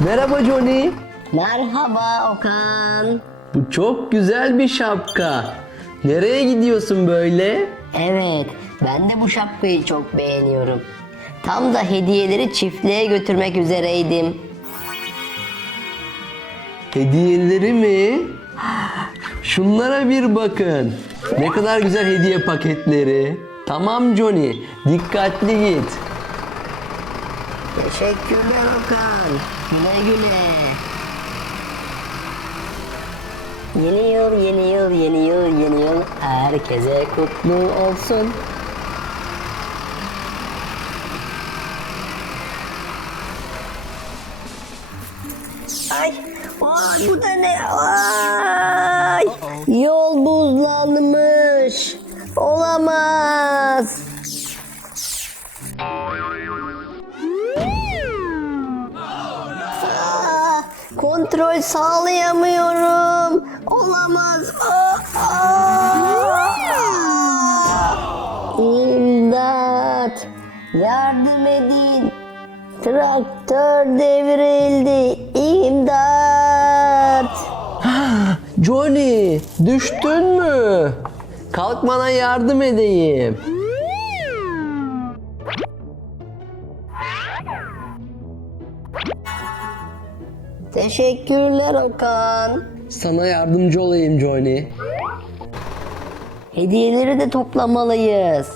Merhaba Johnny. Merhaba Okan. Bu çok güzel bir şapka. Nereye gidiyorsun böyle? Evet, ben de bu şapkayı çok beğeniyorum. Tam da hediyeleri çiftliğe götürmek üzereydim. Hediyeleri mi? Şunlara bir bakın. Ne kadar güzel hediye paketleri. Tamam Johnny, dikkatli git. Teşekkürler Okan. Güle güle. Yeni yıl, yeni yıl, yeni yıl, yeni yıl. Herkese kutlu olsun. Ay, ay bu da ne? Ay, buzlanmış. Olamaz. Aa, kontrol sağlayamıyorum. Olamaz. Aa, aa. İmdat. Yardım edin. Traktör devrildi. İmdat. Johnny, düştün mü? Kalk bana yardım edeyim. Teşekkürler Okan. Sana yardımcı olayım Johnny. Hediyeleri de toplamalıyız.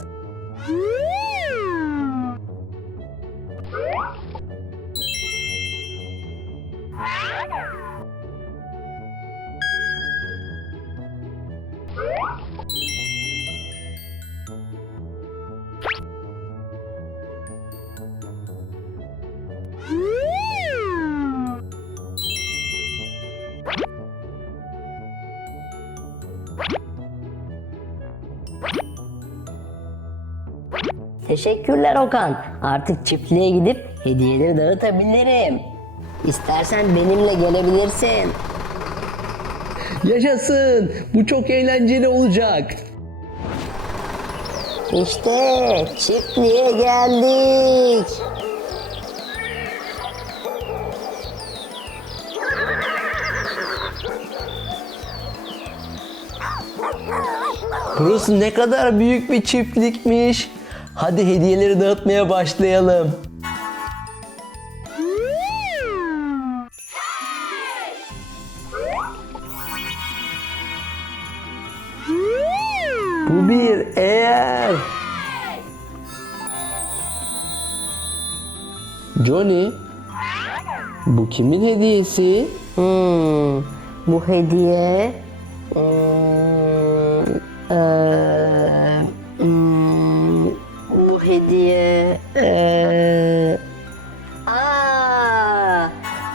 Teşekkürler Okan. Artık çiftliğe gidip hediyeleri dağıtabilirim. İstersen benimle gelebilirsin. Yaşasın. Bu çok eğlenceli olacak. İşte çiftliğe geldik. Burası ne kadar büyük bir çiftlikmiş. Hadi hediyeleri dağıtmaya başlayalım. Bu bir eğer. Johnny, bu kimin hediyesi? Hmm, bu hediye hmm, eee, hediye eee, aa,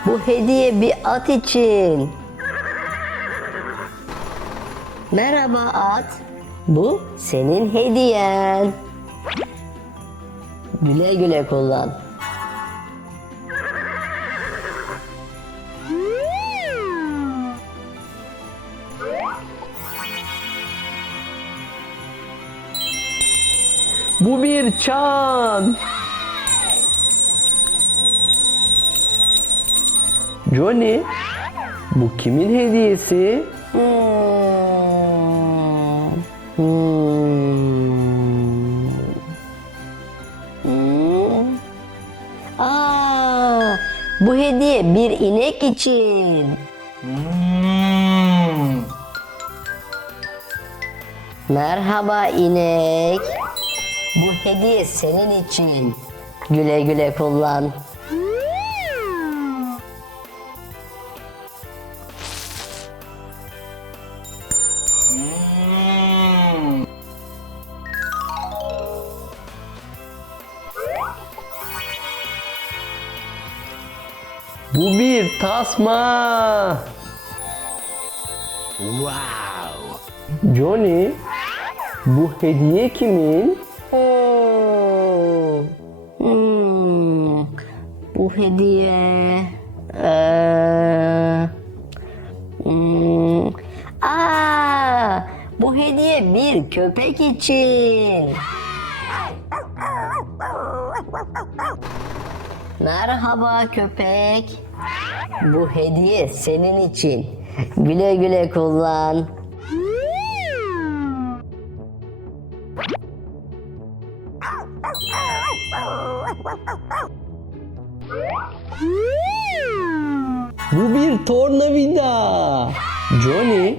bu hediye bir at için. Merhaba at. Bu senin hediyen. Güle güle kullan. Bu bir çan. Johnny, bu kimin hediyesi? Hmm. Hmm. Hmm. Aa, bu hediye bir inek için. Merhaba inek. Hediye senin için. Güle güle kullan. Bu bir tasma. Johnny, bu hediye kimin? Hmm. Hmm. Bu hediye. Ee, hmm. Aa, bu hediye bir köpek için. Merhaba köpek. Bu hediye senin için. Güle güle kullan. Bu bir tornavida. Johnny,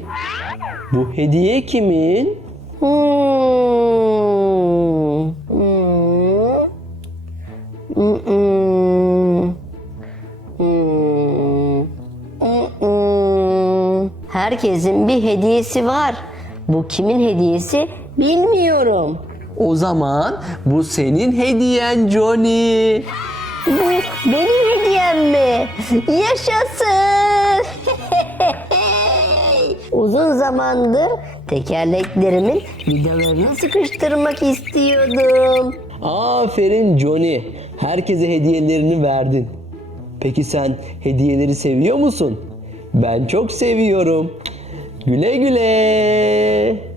bu hediye kimin? Herkesin bir hediyesi var. Bu kimin hediyesi bilmiyorum. O zaman bu senin hediyen Johnny. Bu benim hediyem mi? Yaşasın! Uzun zamandır tekerleklerimin vidalarını sıkıştırmak istiyordum. Aferin Johnny. Herkese hediyelerini verdin. Peki sen hediyeleri seviyor musun? Ben çok seviyorum. Güle güle.